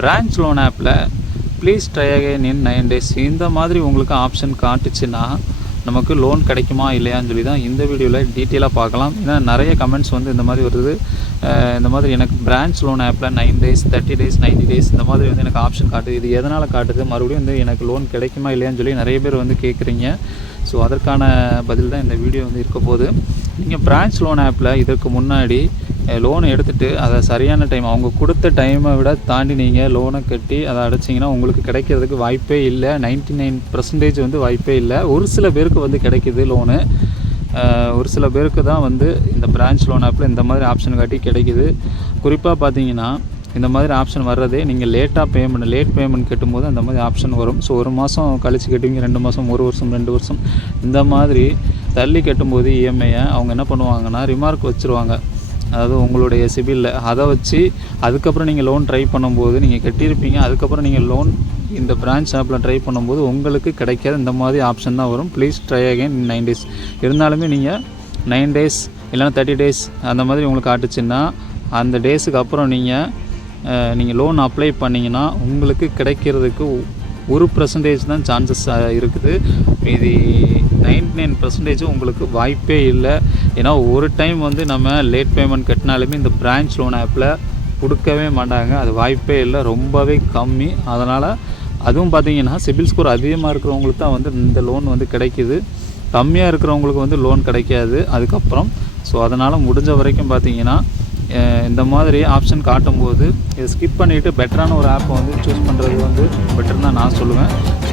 Branch loan ஆப்பில் please try again in 9 days இந்த மாதிரி உங்களுக்கு ஆப்ஷன் காட்டுச்சுன்னா நமக்கு லோன் கிடைக்குமா இல்லையான்னு சொல்லி தான் இந்த வீடியோவில் டீட்டெயிலாக பார்க்கலாம். ஏன்னா நிறைய கமெண்ட்ஸ் வந்து இந்த மாதிரி வருது, இந்த மாதிரி எனக்கு பிரான்ச் லோன் ஆப்பில் 9 days 30 days 90 days இந்த மாதிரி வந்து எனக்கு ஆப்ஷன் காட்டுது, இது எதனால் காட்டுது, மறுபடியும் வந்து எனக்கு லோன் கிடைக்குமா இல்லையான்னு சொல்லி நிறைய பேர் வந்து கேட்குறீங்க. ஸோ அதற்கான பதில் தான் இந்த வீடியோ வந்து இருக்க போகுது. நீங்கள் பிரான்ச் லோன் ஆப்பில் இதற்கு முன்னாடி லோனை எடுத்துகிட்டு அதை சரியான டைம் அவங்க கொடுத்த டைமை விட தாண்டி நீங்கள் லோனை கட்டி அதை அடைச்சிங்கன்னா உங்களுக்கு கிடைக்கிறதுக்கு வாய்ப்பே இல்லை. 99% வந்து வாய்ப்பே இல்லை. ஒரு சில பேருக்கு வந்து கிடைக்கிது லோனு, ஒரு சில பேருக்கு தான் வந்து இந்த பிரான்ச் லோன் ஆப்பில் இந்த மாதிரி ஆப்ஷன் காட்டி கிடைக்கிது. குறிப்பாக பார்த்தீங்கன்னா இந்த மாதிரி ஆப்ஷன் வர்றதே நீங்கள் லேட் பேமெண்ட் கட்டும்போது அந்த மாதிரி ஆப்ஷன் வரும். ஸோ 1 மாதம் கழித்து கட்டுவீங்க, 2 மாதம், 1 வருஷம், 2 வருஷம் இந்த மாதிரி தள்ளி கட்டும்போது இஎம்ஐயை அவங்க என்ன பண்ணுவாங்கன்னா ரிமார்க் வச்சுருவாங்க. அதாவது உங்களுடைய சிபிலில் அதை வச்சு அதுக்கப்புறம் நீங்கள் லோன் ட்ரை பண்ணும்போது நீங்கள் கட்டியிருப்பீங்க, அதுக்கப்புறம் நீங்கள் லோன் இந்த பிரான்ச் ஆப்பில் ட்ரை பண்ணும்போது உங்களுக்கு கிடைக்காத இந்த மாதிரி ஆப்ஷன் தான் வரும். ப்ளீஸ் ட்ரை அகைன் 9 days இருந்தாலுமே நீங்கள் 9 days இல்லைனா 30 days அந்த மாதிரி உங்களுக்கு காட்டுச்சுன்னா அந்த டேஸுக்கு அப்புறம் நீங்கள் லோன் அப்ளை பண்ணிங்கன்னா உங்களுக்கு கிடைக்கிறதுக்கு 1% தான் சான்சஸ் இருக்குது. இது 99% உங்களுக்கு வாய்ப்பே இல்லை. ஏன்னா ஒரு டைம் வந்து நம்ம லேட் பேமெண்ட் கட்டினாலுமே இந்த பிரான்ச் லோன் ஆப்பில் கொடுக்கவே மாட்டாங்க, அது வாய்ப்பே இல்லை, ரொம்பவே கம்மி. அதனால் அதுவும் பார்த்தீங்கன்னா சிபில் ஸ்கோர் அதிகமாக இருக்கிறவங்களுக்கு தான் வந்து இந்த லோன் வந்து கிடைக்கிது, கம்மியாக இருக்கிறவங்களுக்கு வந்து லோன் கிடைக்காது அதுக்கப்புறம். ஸோ அதனால் முடிஞ்ச வரைக்கும் பார்த்தீங்கன்னா இந்த மாதிரி ஆப்ஷன் காட்டும்போது இதை ஸ்கிப் பண்ணிவிட்டு பெட்டரான ஒரு ஆப்பை வந்து சூஸ் பண்ணுறது வந்து பெட்டர்னு தான் நான் சொல்லுவேன்.